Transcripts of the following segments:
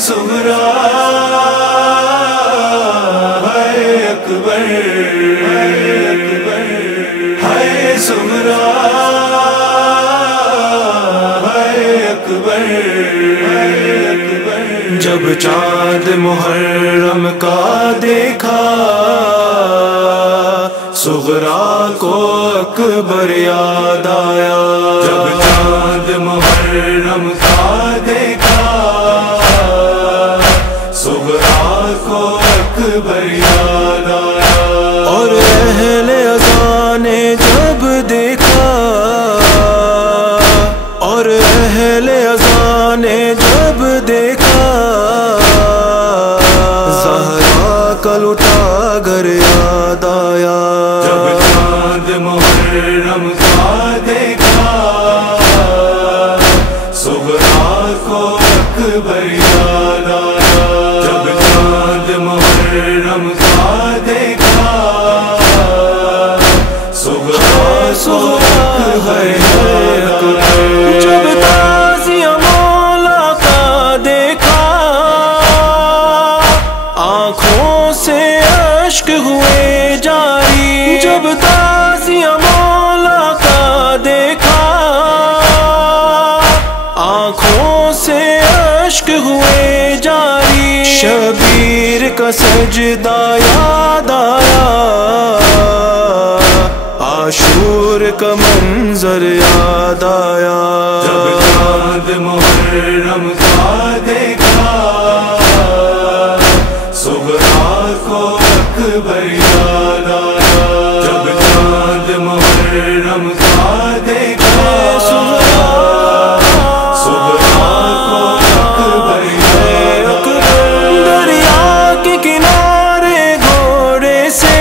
سغرا ہے اکبر ہے سغرا ہے اکبر جب چاند محرم کا دیکھا سغرا کو اکبر یاد آیا جب چاند محرم کا دیکھا سغرا کو اکبر یاد آیا اور اہل عزا نے جب دیکھا اور اہل عزا نے جب دیکھا زہرا کا لٹا گھر یاد آیا جب چاند محرم کا دیکھا سغرا کو اکبر یاد آیا جب چاند محرم کا دیکھا سغرا ہے جب تازیہ مولا کا دیکھا آنکھوں سے اشک ہوئے جاری جب تازیہ مولا کا دیکھا آنکھوں سے اشک ہوئے جاری شبیر کا سجدہ یاد آیا عاشور کا منظر یاد آیا جب چاند محرم کا دیکھا سغرا کو اکبر یاد آیا جب چاند محرم کا دیکھا سغرا کو اکبر یاد آیا دریا کے کنارے گھوڑے سے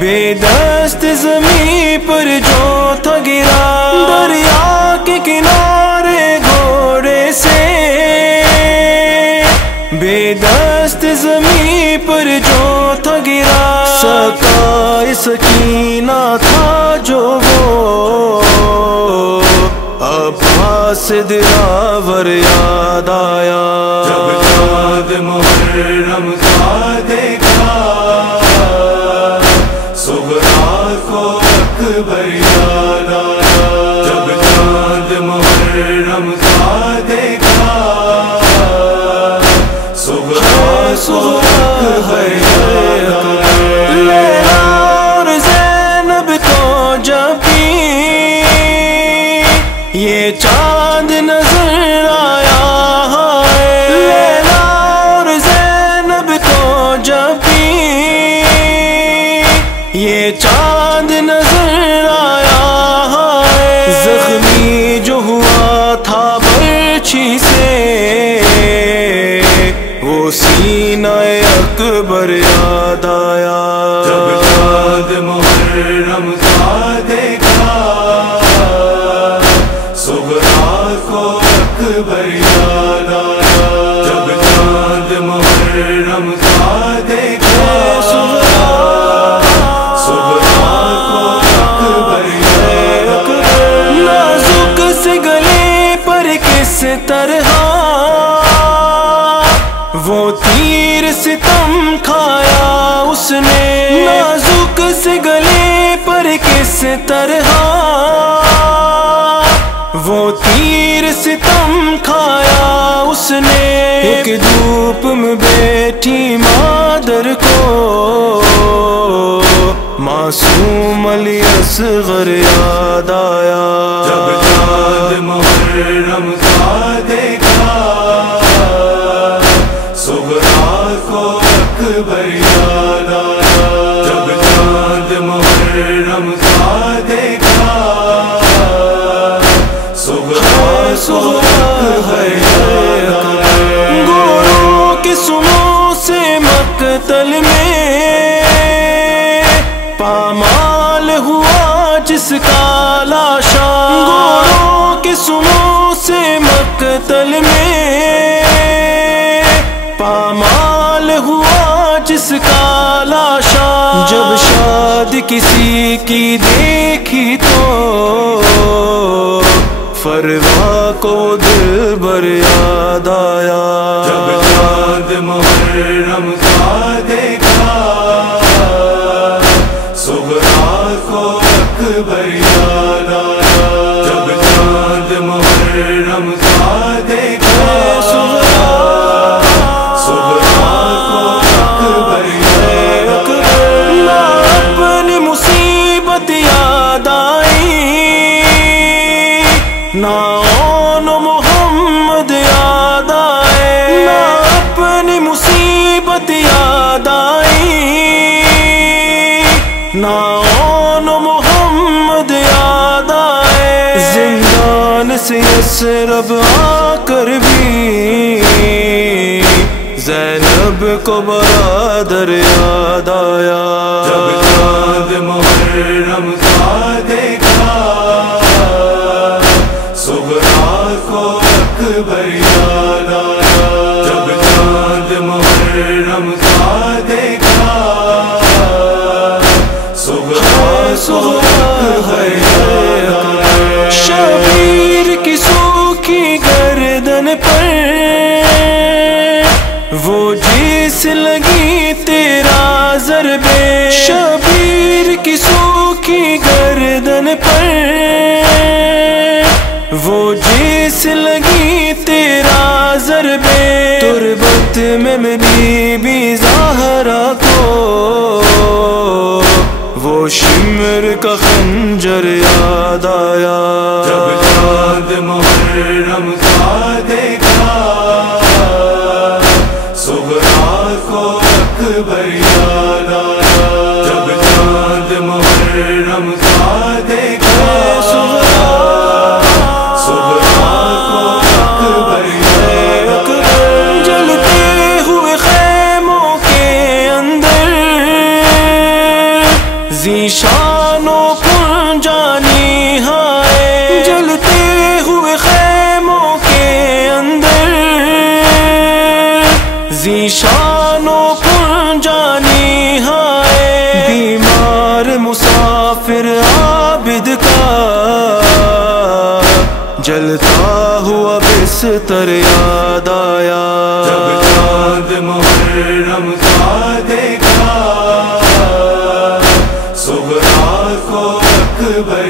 بے دست زمین پر جو تھا گرا دریا کے کنارے گھوڑے سے بے دست زمین پر جو تھا گرا سقائے سکینہ تھا جو وہ عباس دلاور یاد آیا جب چاند محرم کا دیکھا سغرا کو اکبر یاد آیا جب چاند محرم کا دیکھا سغرا ہے لیلا اور زینب کو جب بھی یہ چاند نظر آیا ہے لیلا اور زینب کو جب بھی یہ چاند نظر آیا ہے زخمی جو ہوا تھا برچھی سے وہ سینہ اکبر یاد آیا جب چاند محرم کا دیکھا سغرا کو اکبر یاد آیا جب چاند محرم کا دیکھا سغرا کو اکبر یاد آیا نازک سے گلے پر کس طرح وہ تیر ستم کھایا اس نے نازک سے گلے پر کس طرح وہ تیر ستم کھایا اس نے ایک دھوپ میں بیٹھی مادر کو معصوم علی اصغر یاد آیا جب چاند محرم کا دیکھا سغرا کو اکبر یاد آیا جب چاند محرم کا دیکھا سغرا ہے گوروں کے سموں سے مقتل میں پامال ہوا جس کا لاشا گوروں کے سموں سے مقتل میں پامال ہوا جس کا لاشا جب شاد کسی کی دیکھی تو فروا کو دل بر یاد یاد آیا، جب چاند محرم کا دیکھا، صغرا کو اکبر یاد آیا، جب چاند محرم کا دیکھا، صغرا کو اکبر یاد آیا، نہ اپنی مصیبت یاد آئی، نہ اون محمد یاد آئے، نہ اپنی مصیبت یاد آئی، نہ اون محمد یاد آئے، زندان سے یثرب آ کر بھی زینب کو برادر یاد آیا، جب چاند محرم کا دیکھا، صغرا کو اکبر یاد آیا، جب چاند محرم کا دیکھا، صغرا کو اکبر یاد آیا، شبیر کی سوکھی گردن پر وہ جیس لگی تیرا ضربے، شبیر کی سوکھی گردن پر وہ جیس لگی تیرا ضربے، تربت میں میری بی زہرا کو وہ شمر کا خنجر یاد آیا، جب چاند محرم کا دیکھا، صغرا کو اکبر یاد آیا، جب چاند محرم کا دیکھا، صغرا کو اکبر یاد آیا، جلتے ہوئے خیموں کے اندر ذیشان و پرجانی ہائے، جلتے ہوئے خیموں کے اندر ذیشان و پرجانی ہائے، بیمار مسافر عابد کا جلتا ہوا بستر یاد آیا، جب چاند محرم کا دیکھا، صغرا کو اکبر